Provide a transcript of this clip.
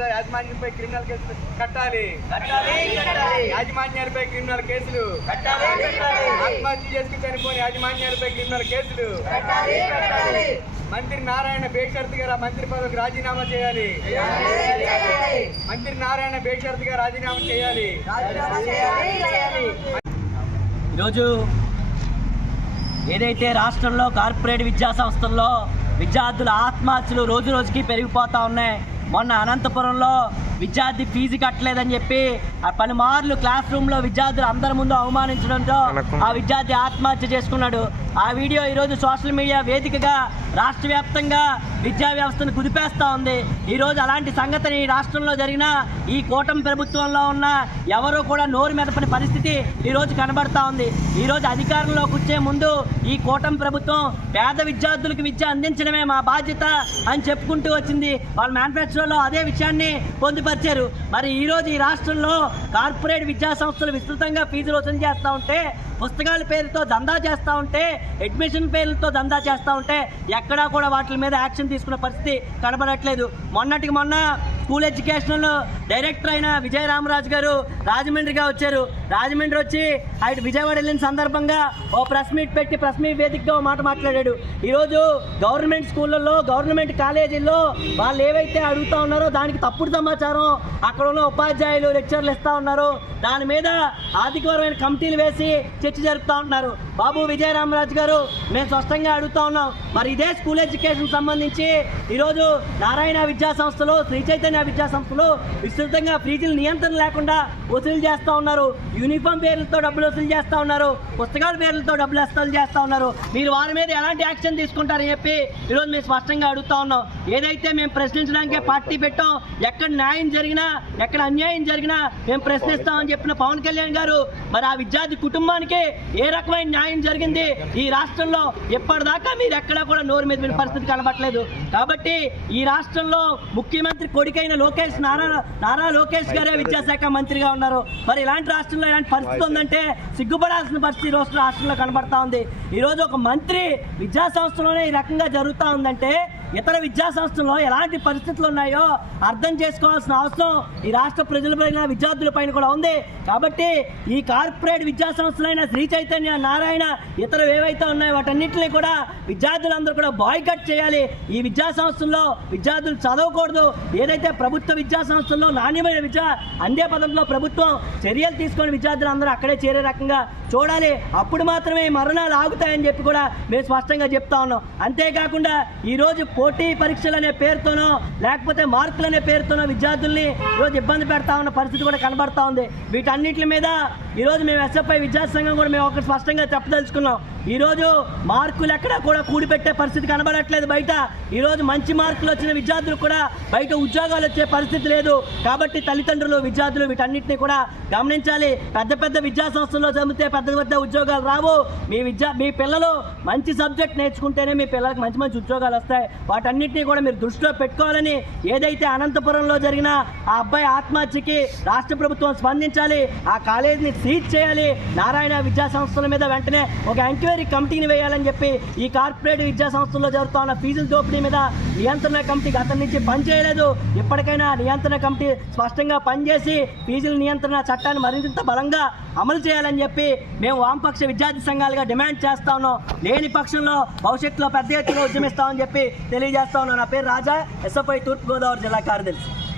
యాజమాన్యంపై క్రిమినల్ కేసులు కట్టాలి. కట్టాలి. కట్టాలి. యాజమాన్యాలపై క్రిమినల్ కేసులు. కట్టాలి. కట్టాలి. ఆత్మహత్య చేసుకుని చనిపోయిన యాజమాన్యాలపై క్రిమినల్ కేసులు. కట్టాలి. కట్టాలి. మంత్రి నారాయణ బేషరతుగా మంత్రి పదవికి రాజీనామా చేయాలి. చేయాలి మంత్రి నారాయణ బేషరతుగా రాజీనామా చేయాలి. రాజీనామా చేయాలి చేయాలి. ఈరోజు ఏదైతే రాష్ట్రంలో కార్పొరేట్ విద్యా సంస్థల్లో విద్యార్థుల ఆత్మహత్యలు రోజు రోజుకి పెరిగిపోతూ ఉన్నాయి మొన్న అనంతపురంలో విద్యార్థి ఫీజు కట్టలేదని చెప్పి ఆ పలుమార్లు క్లాస్ రూమ్లో విద్యార్థులు అందరి ముందు అవమానించడంతో ఆ విద్యార్థి ఆత్మహత్య చేసుకున్నాడు. ఆ వీడియో ఈరోజు సోషల్ మీడియా వేదికగా రాష్ట్ర వ్యాప్తంగా విద్యా వ్యవస్థను కుదిపేస్తూ ఉంది. ఈరోజు అలాంటి సంగతిని ఈ రాష్ట్రంలో జరిగిన ఈ కూటమి ప్రభుత్వంలో ఉన్న ఎవరు కూడా నోరు మెదపని పరిస్థితి ఈరోజు కనబడతా ఉంది. ఈరోజు అధికారంలోకి వచ్చే ముందు ఈ కూటమి ప్రభుత్వం పేద విద్యార్థులకు విద్య అందించడమే మా బాధ్యత అని చెప్పుకుంటూ వచ్చింది. వాళ్ళ మేనిఫెస్టోలో అదే విషయాన్ని పొందుపరిచారు మరి ఈరోజు ఈ రాష్ట్రంలో కార్పొరేట్ విద్యా సంస్థలు విస్తృతంగా ఫీజులు వసూలు చేస్తూ ఉంటే పుస్తకాల పేరుతో దందా చేస్తూ ఉంటే అడ్మిషన్ పేర్లతో దందా చేస్తూ ఉంటే ఎక్కడా కూడా వాటి మీద యాక్షన్ తీసుకునే పరిస్థితి కనబడట్లేదు. మొన్నటికి మొన్న స్కూల్ ఎడ్యుకేషనల్ డైరెక్టర్ అయిన విజయ రామరాజు గారు రాజమండ్రిగా వచ్చారు. రాజమండ్రి వచ్చి ఆయన విజయవాడ వెళ్ళిన సందర్భంగా ఓ ప్రెస్ మీట్ పెట్టి ప్రెస్ మీట్ వేదికగా ఓ మాట మాట్లాడాడు. ఈరోజు గవర్నమెంట్ స్కూళ్ళల్లో గవర్నమెంట్ కాలేజీల్లో వాళ్ళు ఏవైతే అడుగుతా ఉన్నారో దానికి తప్పుడు సమాచారం అక్కడ ఉన్న ఉపాధ్యాయులు లెక్చర్లు ఇస్తా ఉన్నారు. దాని మీద ఆర్థికపరమైన కమిటీలు వేసి చర్చ జరుపుతా ఉంటున్నారు. బాబు విజయరామరాజు గారు మేము స్పష్టంగా అడుగుతా ఉన్నాం. మరి ఇదే స్కూల్ ఎడ్యుకేషన్ సంబంధించి ఈరోజు నారాయణ విద్యా సంస్థలు శ్రీ చైతన్య విద్యా సంస్థలు విస్తృతంగా ఫీజులు నియంత్రణ లేకుండా వసూలు చేస్తూ ఉన్నారు. యూనిఫామ్ పేర్లతో డబ్బులు వసూలు చేస్తూ ఉన్నారు. పుస్తకాల పేర్లతో డబ్బులు వసూలు చేస్తూ ఉన్నారు. మీరు వారి మీద ఎలాంటి యాక్షన్ తీసుకుంటారని చెప్పి ఈరోజు మేము స్పష్టంగా అడుగుతా ఉన్నాం. ఏదైతే మేము ప్రశ్నించడానికే పార్టీ పెట్టాం ఎక్కడ న్యాయం జరిగినా ఎక్కడ అన్యాయం జరిగినా మేము ప్రశ్నిస్తామని చెప్పిన పవన్ కళ్యాణ్ గారు మరి ఆ విద్యార్థి కుటుంబానికి ఏ రకమైన న్యాయం జరిగింది? ఈ రాష్ట్రంలో ఎప్పటిదాకా మీరు ఎక్కడా కూడా నోరు మీద పరిస్థితి కనబట్లేదు కాబట్టి ఈ రాష్ట్రంలో ముఖ్యమంత్రి కొడుకైన లోకేష్ నారా నారా లోకేష్ గారే విద్యాశాఖ మంత్రిగా ఉన్నారు. మరి ఇలాంటి రాష్ట్రంలో ఇలాంటి పరిస్థితి ఉందంటే సిగ్గుపడాల్సిన పరిస్థితి ఈ రోజు రాష్ట్రంలో కనబడతా ఉంది. ఈరోజు ఒక మంత్రి విద్యా సంస్థలోనే ఈ రకంగా జరుగుతూ ఉందంటే ఇతర విద్యాసంస్థల్లో ఎలాంటి పరిస్థితులు ఉన్నాయో అర్థం చేసుకోవాల్సిన అవసరం ఈ రాష్ట్ర ప్రజలపైన విద్యార్థులపైన కూడా ఉంది. కాబట్టి ఈ కార్పొరేట్ విద్యాసంస్థలైన శ్రీ చైతన్య నారాయణ ఇతర ఏవైతే ఉన్నాయో వాటన్నిటిని కూడా విద్యార్థులందరూ కూడా బాయ్కట్ చేయాలి. ఈ విద్యా సంస్థల్లో విద్యార్థులు చదవకూడదు. ఏదైతే ప్రభుత్వ విద్యాసంస్థల్లో నాణ్యమైన విద్య అందే పదంలో ప్రభుత్వం చర్యలు తీసుకొని విద్యార్థులందరూ అక్కడే చేరే రకంగా చూడాలి. అప్పుడు మాత్రమే మరణాలు ఆగుతాయని చెప్పి కూడా మేము స్పష్టంగా చెప్తా ఉన్నాం. అంతేకాకుండా ఈరోజు పోటీ పరీక్షలు అనే పేరుతోనో లేకపోతే మార్కులు అనే పేరుతోనో విద్యార్థుల్ని ఈరోజు ఇబ్బంది పెడతా ఉన్న పరిస్థితి కూడా కనబడతా ఉంది. వీటన్నిటి మీద ఈరోజు మేము ఎస్ఎఫ్ఐ విద్యాసంఘం కూడా మేము ఒకటి స్పష్టంగా చెప్పదలుచుకున్నాం. ఈరోజు మార్కులు ఎక్కడ కూడా కూడిపెట్టే పరిస్థితి కనబడట్లేదు బయట. ఈరోజు మంచి మార్కులు వచ్చిన విద్యార్థులు కూడా బయట ఉద్యోగాలు వచ్చే పరిస్థితి లేదు. కాబట్టి తల్లిదండ్రులు విద్యార్థులు వీటన్నిటిని కూడా గమనించాలి. పెద్ద పెద్ద విద్యా సంస్థల్లో చదివితే పెద్ద పెద్ద ఉద్యోగాలు రావు. మీ విద్యా మీ పిల్లలు మంచి సబ్జెక్ట్ నేర్చుకుంటేనే మీ పిల్లలకు మంచి మంచి ఉద్యోగాలు వస్తాయి. వాటన్నిటిని కూడా మీరు దృష్టిలో పెట్టుకోవాలని ఏదైతే అనంతపురంలో జరిగిన ఆ అబ్బాయి ఆత్మహత్యకి రాష్ట్ర ప్రభుత్వం స్పందించాలి. ఆ కాలేజీని సీజ్ చేయాలి. నారాయణ విద్యా సంస్థల మీద వెంటనే ఒక ఎంక్వైరీ కమిటీని వేయాలని చెప్పి ఈ కార్పొరేట్ విద్యా సంస్థల్లో జరుగుతున్న ఫీజుల దోపిడీ మీద నియంత్రణ కమిటీ గతం నుంచి పనిచేయలేదు ఇప్పటికైనా నియంత్రణ కమిటీ స్పష్టంగా పనిచేసి ఫీజుల నియంత్రణ చట్టాన్ని మరింత బలంగా అమలు చేయాలని చెప్పి మేము వామపక్ష విద్యార్థి సంఘాలుగా డిమాండ్ చేస్తా ఉన్నాం. లేని పక్షంలో భవిష్యత్తులో పెద్ద ఎత్తున ఉద్యమిస్తామని చెప్పి తెలియజేస్తా ఉన్నాం. నా పేరు రాజా. ఎస్ఎఫ్ఐ తూర్పుగోదావరి జిల్లా కార్యదర్శి.